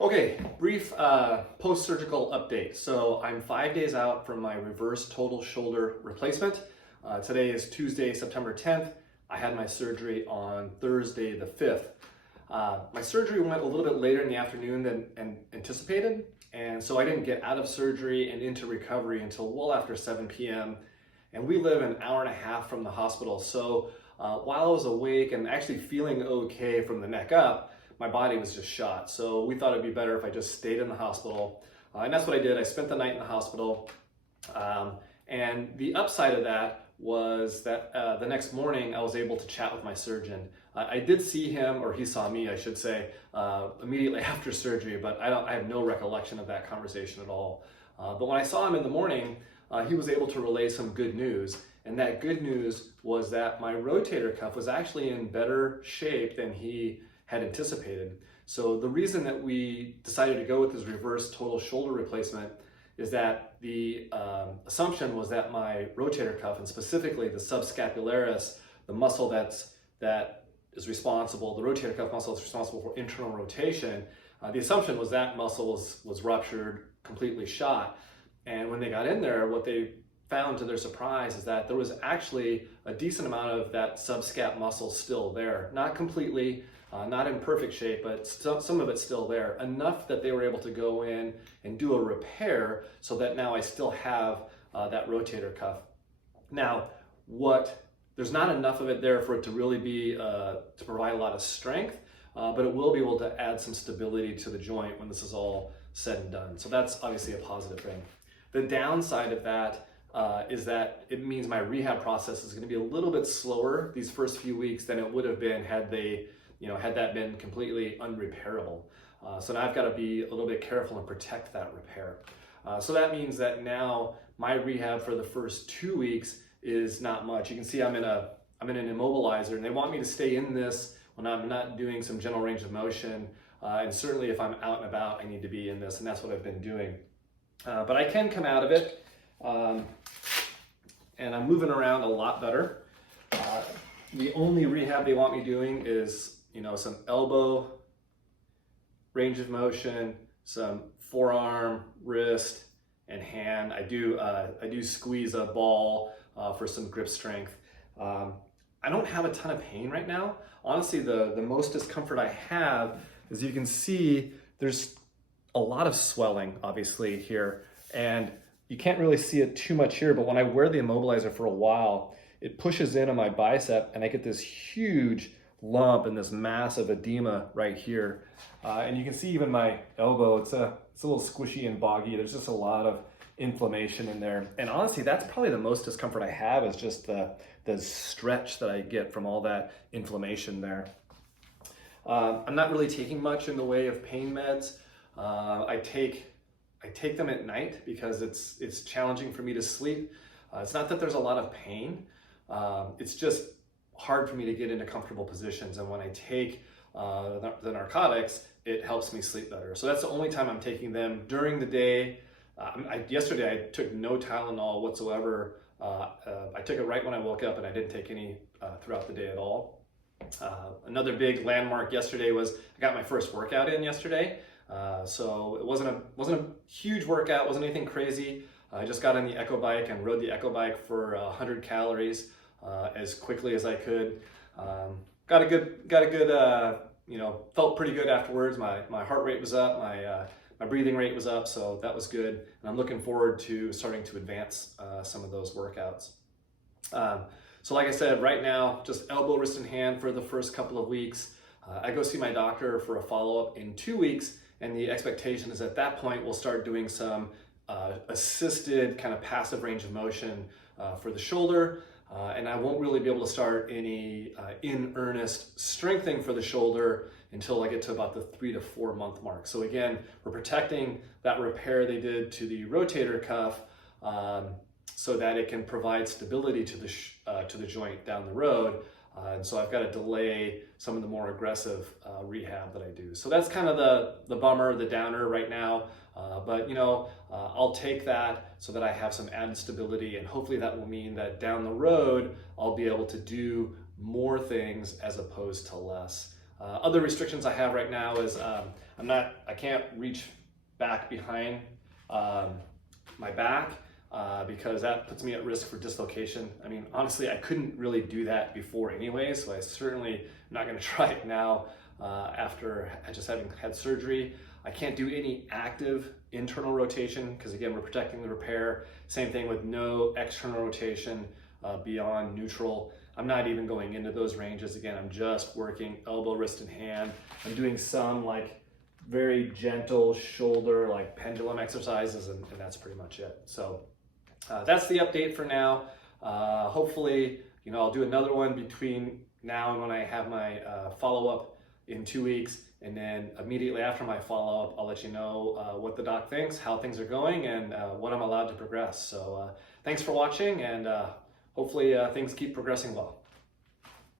Okay, brief post-surgical update. So I'm 5 days out from my reverse total shoulder replacement. Today is Tuesday, September 10th. I had my surgery on Thursday the 5th. My surgery went a little bit later in the afternoon than anticipated, and so I didn't get out of surgery and into recovery until well after 7 p.m. And we live an hour and a half from the hospital. So while I was awake and actually feeling okay from the neck up, my body was just shot. So we thought it'd be better if I just stayed in the hospital. And that's what I did. I spent the night in the hospital. And the upside of that was that the next morning I was able to chat with my surgeon. I did see him, or he saw me, I should say, immediately after surgery, but I have no recollection of that conversation at all. But when I saw him in the morning, he was able to relay some good news. And that good news was that my rotator cuff was actually in better shape than he had anticipated. So the reason that we decided to go with this reverse total shoulder replacement is that the assumption was that my rotator cuff, and specifically the subscapularis, the muscle that is responsible, the rotator cuff muscle is responsible for internal rotation, the assumption was that muscle was ruptured, completely shot. And when they got in there, what they found to their surprise is that there was actually a decent amount of that subscap muscle still there. Not completely, not in perfect shape, but some of it's still there. Enough that they were able to go in and do a repair so that now I still have that rotator cuff. Now, there's not enough of it there for it to really be, to provide a lot of strength, but it will be able to add some stability to the joint when this is all said and done. So that's obviously a positive thing. The downside of that is that it means my rehab process is going to be a little bit slower these first few weeks than it would have been had that been completely unrepairable. So now I've got to be a little bit careful and protect that repair. So that means that now my rehab for the first 2 weeks is not much. You can see I'm in an immobilizer, and they want me to stay in this when I'm not doing some general range of motion. And certainly if I'm out and about, I need to be in this, and that's what I've been doing. But I can come out of it, and I'm moving around a lot better. The only rehab they want me doing is, some elbow range of motion, some forearm, wrist, and hand. I do squeeze a ball for some grip strength. I don't have a ton of pain right now. Honestly, the most discomfort I have, as you can see, there's a lot of swelling, obviously, here, and you can't really see it too much here, but when I wear the immobilizer for a while, it pushes in on my bicep, and I get this huge lump and this massive edema right here. And you can see even my elbow, it's a little squishy and boggy. There's just a lot of inflammation in there. And honestly, that's probably the most discomfort I have, is just the stretch that I get from all that inflammation there. I'm not really taking much in the way of pain meds. I take them at night because it's challenging for me to sleep. It's not that there's a lot of pain. It's just hard for me to get into comfortable positions. And when I take the narcotics, it helps me sleep better. So that's the only time I'm taking them. During the day, yesterday I took no Tylenol whatsoever. I took it right when I woke up, and I didn't take any throughout the day at all. Another big landmark yesterday was I got my first workout in yesterday. So it wasn't a huge workout, wasn't anything crazy. I just got on the Echo bike and rode the Echo bike for 100 calories as quickly as I could. Got a good, felt pretty good afterwards. My heart rate was up, my breathing rate was up, so that was good. And I'm looking forward to starting to advance some of those workouts. So like I said, right now, just elbow, wrist, and hand for the first couple of weeks. I go see my doctor for a follow-up in 2 weeks, and the expectation is at that point we'll start doing some assisted kind of passive range of motion for the shoulder, and I won't really be able to start any in earnest strengthening for the shoulder until I get to about the 3 to 4 month mark. So again, we're protecting that repair they did to the rotator cuff so that it can provide stability to the joint down the road. And so I've got to delay some of the more aggressive rehab that I do. So that's kind of the bummer, the downer right now. But I'll take that so that I have some added stability, and hopefully that will mean that down the road I'll be able to do more things as opposed to less. Other restrictions I have right now is I can't reach back behind my back because that puts me at risk for dislocation. I mean, honestly, I couldn't really do that before anyway, so I certainly am not going to try it now after just having had surgery. I can't do any active internal rotation because again, we're protecting the repair. Same thing with no external rotation beyond neutral. I'm not even going into those ranges. Again, I'm just working elbow, wrist, and hand. I'm doing some like very gentle shoulder, like pendulum exercises, and that's pretty much it. So that's the update for now. Hopefully, you know, I'll do another one between now and when I have my follow-up in 2 weeks. And then immediately after my follow-up, I'll let you know what the doc thinks, how things are going, and what I'm allowed to progress. So thanks for watching, and hopefully things keep progressing well.